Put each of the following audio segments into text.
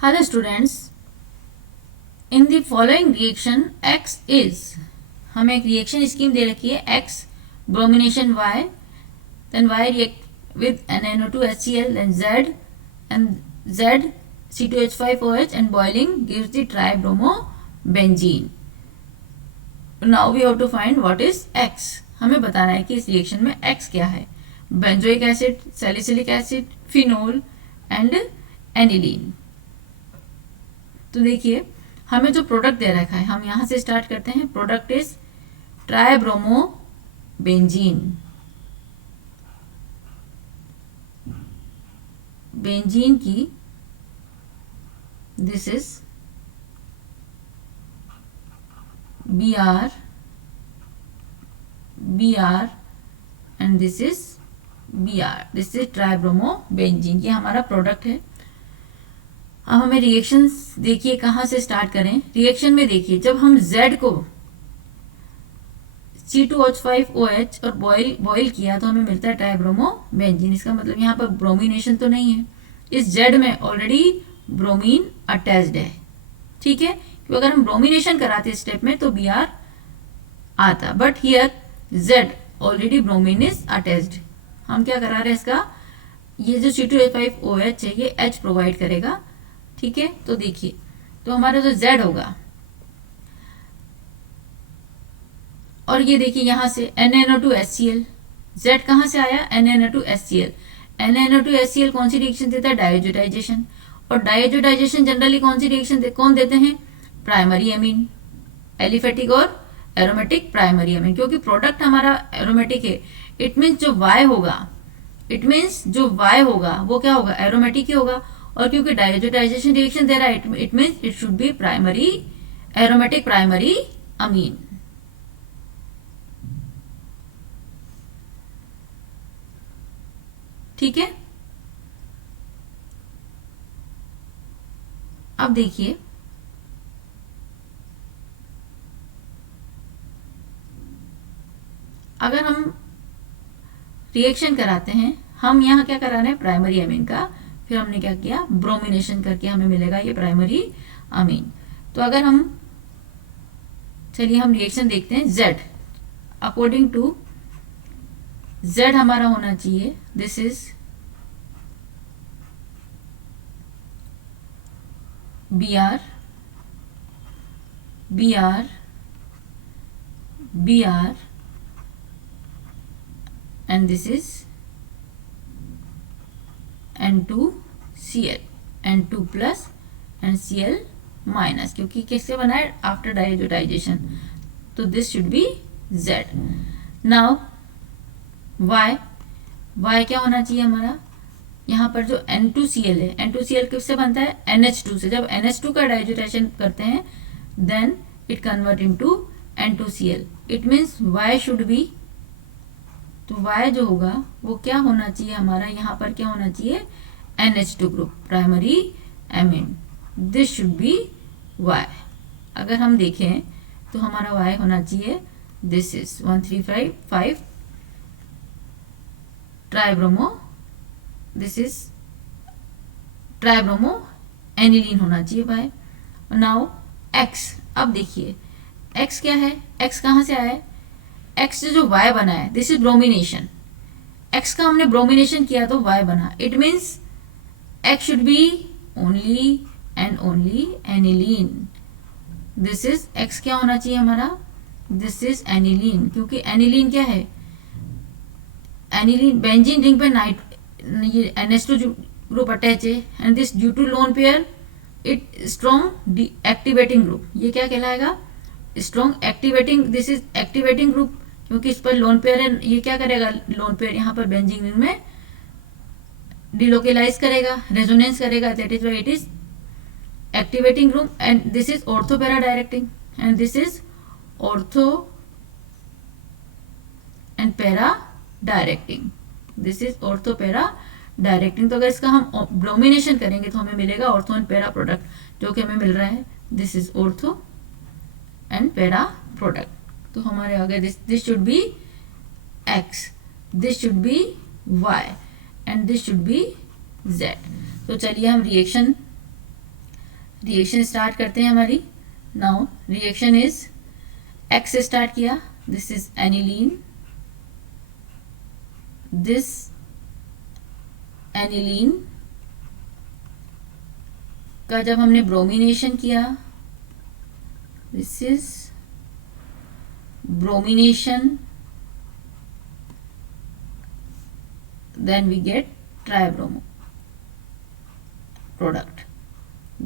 Hello students, in the following reaction X is, हमें एक reaction scheme दे रखी है X bromination Y, then Y react with NaNO2HCl, then Z and Z C2H5OH and boiling gives the tribromobenzene. Now we have to find what is X. हमें बताना है कि इस reaction में X क्या है. Benzoic acid, salicylic acid, phenol and aniline. तो देखिए हमें जो प्रोडक्ट दे रखा है, हम यहां से स्टार्ट करते हैं. Product is tribromobenzene. बेंजीन की this is Br and this is Br. This is tribromobenzene. ये हमारा प्रोडक्ट है. अब हमें रिएक्शन देखिए कहाँ से स्टार्ट करें. रिएक्शन में देखिए जब हम Z को C2H5OH और बॉइल किया तो हमें मिलता है ट्राइब्रोमोबेंजीन. इसका मतलब यहाँ पर ब्रोमिनेशन तो नहीं है. इस Z में ऑलरेडी ब्रोमीन अटैच्ड है. ठीक है, क्योंकि अगर हम ब्रोमिनेशन कराते स्टेप में तो Br आता, but here Z already bromine is attached. हम क्या करा रहे हैं, इसका ये जो C2H5OH है ये H प्रोवाइड करेगा. ठीक है, तो देखिए तो हमारा जो Z होगा, और ये देखिए यहां से NaNO2HCl. Z कहां से आया, NaNO2HCl. NaNO2HCl कौन सी रिएक्शन देता है, डायजोटाइजेशन. और डायजोटाइजेशन जनरली कौन सी रिएक्शन कौन देते हैं, प्राइमरी एमीन. एलिफेटिक और एरोमेटिक प्राइमरी एमीन. क्योंकि प्रोडक्ट हमारा एरोमेटिक है, इट मीन्स जो Y होगा वो क्या होगा, एरोमेटिक ही होगा. और क्योंकि डायजोटाइजेशन रिएक्शन दे रहा है, it means it should be primary aromatic primary amine. ठीक है, अब देखिए अगर हम रिएक्शन कराते हैं, हम यहाँ क्या करा रहे हैं, प्राइमरी अमीन का. फिर हमने क्या किया, ब्रोमिनेशन करके हमें मिलेगा ये प्राइमरी अमीन. तो अगर हम चलिए हम रिएक्शन देखते हैं. Z अकॉर्डिंग टू Z हमारा होना चाहिए, this is Br and this is N2Cl, N2 plus and Cl minus. क्योंकि किससे बना है, आफ्टर डायजोटाइजेशन. तो this should be Z. Now Y क्या होना चाहिए हमारा, यहाँ पर जो N2Cl है, N2Cl किससे बनता है, NH2 से. जब NH2 का डायजोटाइजेशन करते हैं then it convert into N2Cl. It means Y should be, तो Y जो होगा वो क्या होना चाहिए हमारा, यहाँ पर क्या होना चाहिए, NH2 group, primary amine. This should be Y. अगर हम देखें तो हमारा Y होना चाहिए, this is 1355 tribromo, this is tribromo aniline होना चाहिए Y. नाउ X, अब देखिए X क्या है, X कहाँ से आया है, X से जो Y बना है दिस इज ब्रोमिनेशन. X का हमने ब्रोमिनेशन किया तो Y बना. It means X should be only and only aniline. This is X क्या होना चाहिए हमारा, दिस इज एनिलीन. क्योंकि एनिलीन क्या है, एनिलीन बेंजीन रिंग पे नाइट ये NH2 ग्रुप अटैच है and this due to lone pair it strong activating group. ये क्या कहलाएगा, strong activating. This is activating group क्योंकि इस पर लोन पेयर है. ये क्या करेगा, लोन पेयर यहाँ पर बेंजीन रिंग में डिलोकेलाइज करेगा, रेजोनेंस करेगा. That is why it is activating group. And this is ortho para directing and this is ortho and para directing. This is ortho para directing. तो अगर इसका हम ब्रोमिनेशन करेंगे तो हमें मिलेगा ऑर्थो एंड पैरा प्रोडक्ट, जो कि हमें मिल रहा है this is ortho and para product. तो हमारे आगे this should be X, this should be Y and this should be Z. तो चलिए हम रिएक्शन रिएक्शन स्टार्ट करते हैं हमारी. नाउ रिएक्शन इज एक्स से स्टार्ट किया. This is aniline. This aniline का जब हमने ब्रोमिनेशन किया, this is bromination, then we get tribromo product.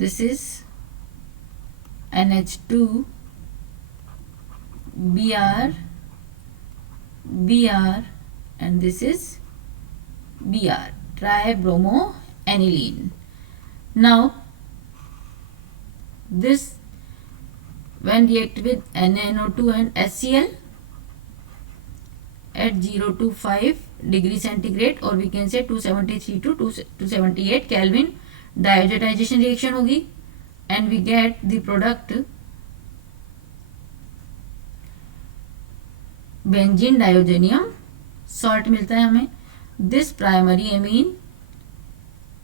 This is NH2 Br Br and this is Br, tribromoaniline. Now this when react with NaNO2 and HCl at 025 degree centigrade or we can say 273 to 278 Kelvin, diazotization reaction होगी and we get the product benzene diazonium salt मिलता है हमें. this primary amine,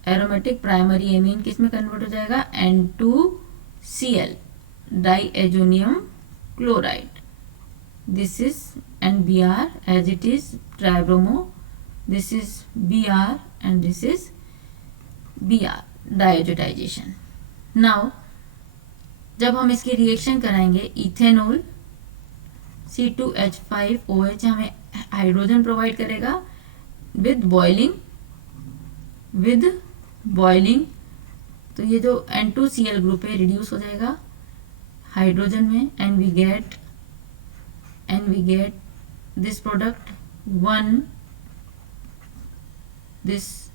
aromatic primary amine किस में convert हो जाएगा, N2Cl, diazonium chloride. This is NBr as it is tribromo. This is Br and this is Br, diazotization. Now जब हम इसकी रिएक्शन कराएंगे, इथेनॉल C2H5OH हमें हाइड्रोजन प्रोवाइड करेगा विद बॉइलिंग. तो ये जो N2Cl ग्रुप है रिड्यूस हो जाएगा हाइड्रोजन में and we get this product 1, this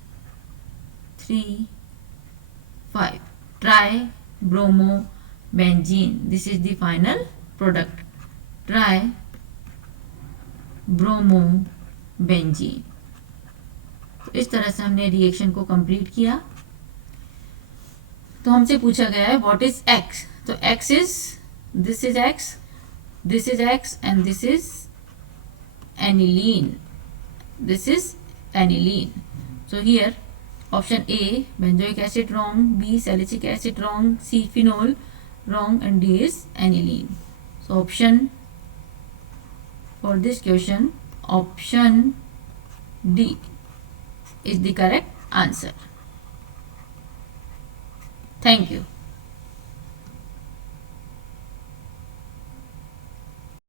3, 5, tribromobenzene. This is the final product, tribromobenzene. तो इस तरह से हमने रिएक्शन को कंप्लीट किया. तो हमसे पूछा गया है व्हाट इज एक्स. तो x is, this is x, this is X and this is aniline. This is aniline. So here option A benzoic acid wrong, B salicylic acid wrong, C phenol wrong and D is aniline. So option for this question, option D is the correct answer. Thank you.